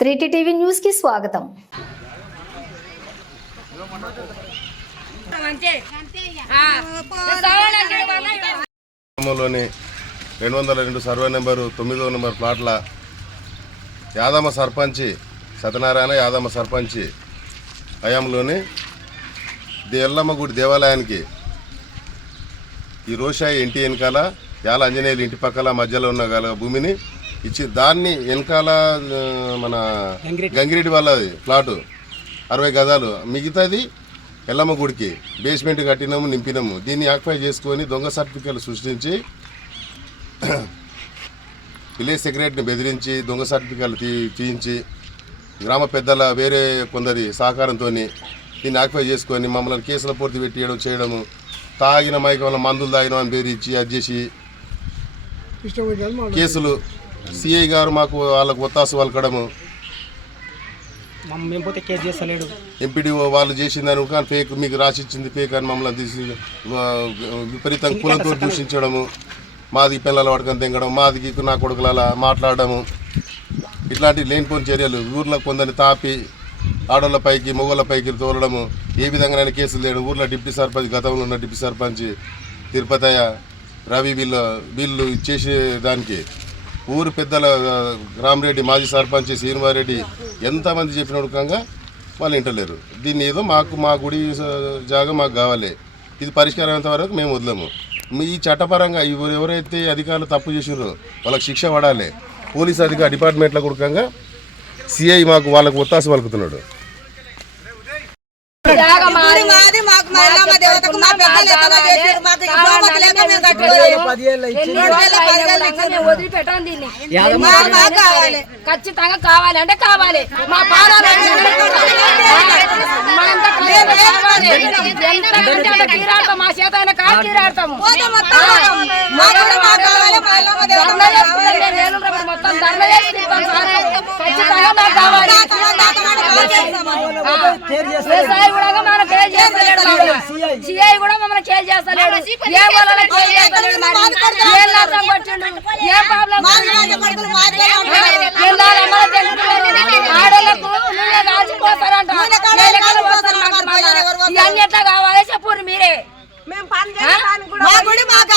త్రీటీ TV న్యూస్కి స్వాగతం. గ్రామంలోని రెండు వందల రెండు సర్వే నెంబరు తొమ్మిదో నెంబర్ ప్లాట్ల యాదమ్మ సర్పంచి సత్యనారాయణ యాదమ్మ సర్పంచి హయాంలోని ఎల్లమ్మ గుడి దేవాలయానికి ఈ రోషాయి ఇంటి వెనకాల యాల ఆంజనేయులు ఇంటి పక్కల మధ్యలో ఉన్న గల భూమిని ఇచ్చి దాన్ని వెనకాల మన గంగిరెడ్డి. వాళ్ళది ప్లాటు. అరవై గజాలు. మిగతాది ఎల్లమ్మ గుడికి. బేస్మెంట్ కట్టినాము నింపినాము. దీన్ని ఆక్యుపై చేసుకొని దొంగ సర్టిఫికేట్లు సృష్టించి విలేజ్ సెక్రటరీని బెదిరించి దొంగ సర్టిఫికేట్లు తీ తీయించి గ్రామ పెద్దల వేరే కొందరి సహకారంతో దీన్ని ఆక్యుపై చేసుకొని మమ్మల్ని కేసుల పూర్తి పెట్టియడం చేయడము తాగిన మైకంలో మందులు తాగిన అని బెదిరించి అది చేసి కేసులు సిఐ గారు మాకు వాళ్ళకు ఒత్తాసు పలకడము. మమ్మ మేము పోతే కేసు చేస్తలేడు. ఎంపీడీఓ వాళ్ళు చేసిందని కానీ ఫేక్ మీకు రాసిచ్చింది ఫేక్ అని మమ్మల్ని తీసి విపరీతంగా కులంతో దూషించడము. మాది పిల్లల పడుకొని తెంగడం మాది నా కొడుకుల మాట్లాడడము. ఇట్లాంటి లేనిపోని చర్యలు ఊర్లో కొందరిని తాపి ఆడోళ్ళ పైకి మొగోళ్ళ పైకి తోలడము. ఏ విధంగా కేసులు లేడు. ఊర్లో డిప్యూటీ సర్పంచ్ గతంలో ఉన్న డిప్యూటీ సర్పంచ్ తిరుపతయ్య రవి వీళ్ళు వీళ్ళు చేసే దానికి ఊరు పెద్దల రామరెడ్డి మాజీ సర్పంచ్ శ్రీనివారెడ్డి ఎంతమంది చెప్పిన ఉడకంగా వాళ్ళు వింటలేరు. దీన్ని ఏదో మాకు మా గుడి జాగా మాకు కావాలి. ఇది పరిష్కారం అయ్యేంత వరకు మేము వదలము. మీ ఈ చట్టపరంగా ఎవరైతే అధికారులు తప్పు చేసినారో వాళ్ళకి శిక్ష పడాలి. పోలీస్ అధికార డిపార్ట్మెంట్లో కుడకంగా సిఐ మాకు వాళ్ళకు ఒత్తాసు పలుకుతున్నాడు ఊరి మాది మాకు మా ఎల్లమ్మ దేవతకు మా పెద్దలు ఎత్తన చేసిర్రు. మాకు ఈ బహుమతి లేక మేము కట్టుకోలేము. పదిహేళ్ళు ఇచ్చి రెండు వేల పదివేలు ఇచ్చిండ్రు. వదిలిపెట్టాం దీన్ని. ఖచ్చితంగా కావాలి. అంటే కావాలి. మా పాలన మా చేత కీరాడతాము మొత్తం పోతాం. మాకు కూడా మాకు కావాలి, మా ఎల్లమ్మ దేవతకు ధర్నా చేసుకుంటాం నేను రేణుల రమణ మొత్తం ధర్నా చేసుకుంటాం సార్. ఖచ్చితంగా నాకు కావాలి. వ్యవసాయి కూడా మనం కేర్ చేస్తలేడు. సిఐ. కూడా మమ్మల్ని కేర్ చేస్తలేడు. ఏ వాళ్ళని కేర్ చేస్తలేడు? ఏ లాభం కొట్టిండు ఏ ప్రాబ్లం. ఆడలకు నూనె కాల్చిపోతారంట. ఇవన్నీ ఎట్లా కావాలి? చెప్పుర్రు మీరే. మా గుడి మాకు